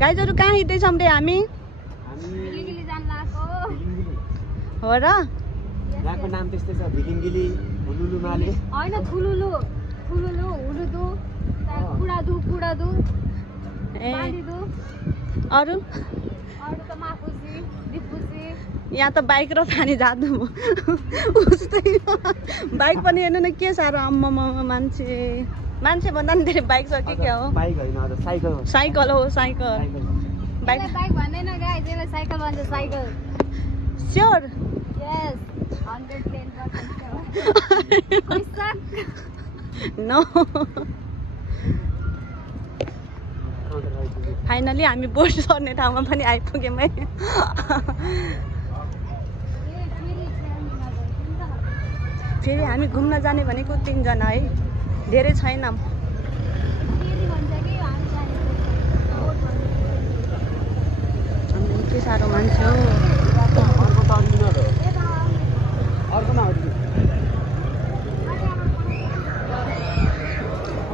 गाइजहरु कहाँ हिँड्दैछौँ रे हामी? हो र? यहाँको नाम त्यस्तै छ, भिलिङ्गिली, हुलुलु माले। हैन, थुलुलु, थुलुलु, हुलुदु, कुडादु, कुडादु, बालीदु। अरु त माफुसी, दिपुसी। यहाँ त बाइक र पानी जादु उस्तै बाइक पनि हेर्नु न के साह्रो अम्मम मान्छे भन्दा नि धेरै बाइक छ के क्या हो? बाइक हैन, अझ साइकल हो। साइकल हो, साइकल। बाइक भन्दैन गाइस, यसलाई साइकल भन्छ, साइकल। स्योर? यस, 110%। नो। फाइनली हामी बोट चढ्ने ठाउँमा पनि आइपुग्यौँ है। फेरि हामी घुम्न जाने भनेको 3 जना है, धेरै छैनौँ। के साह्रो मान्छे हो।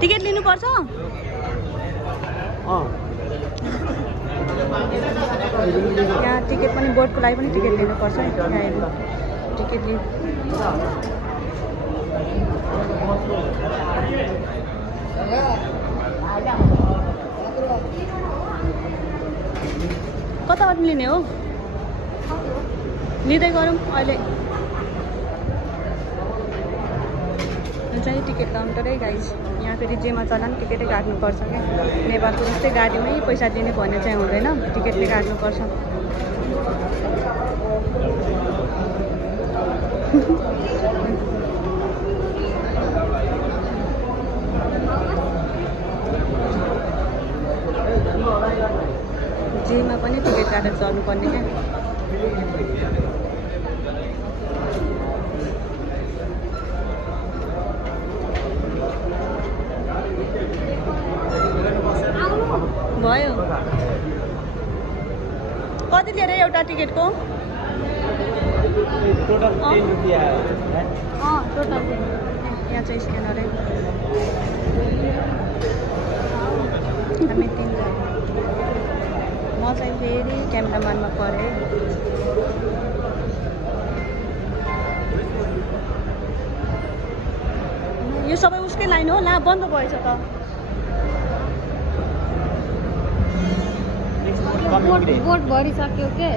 टिकट लिनुपर्छ? यहाँ टिकट पनि बोटको लागि पनि टिकट लिनुपर्छ है। टिकट लि कताबाट लिने हो? लिँदै गरौँ अहिले। चाहिँ टिकट काउन्टरै गाइस। यहाँ फेरि जेमा चलान टिकटै काट्नुपर्छ क्या। नेपालको जस्तै गाडीमै पैसा दिने भन्ने चाहिँ हुँदैन, टिकटले काट्नुपर्छ। जेमा पनि टिकट काटेर चल्नुपर्ने क्या। भयो। कति लिएर एउटा टिकटको? टोटल 10 रुपैयाँ। टोटल 10। यहाँ चाहिँ स्क्यानर है। हामी 3 जना। म चाहिँ फेरि क्यामेराम्यानमा परेँ। यो सबै उसकै लाइन हो? ला बन्द भएछ त। बोट भरिसक्यो के?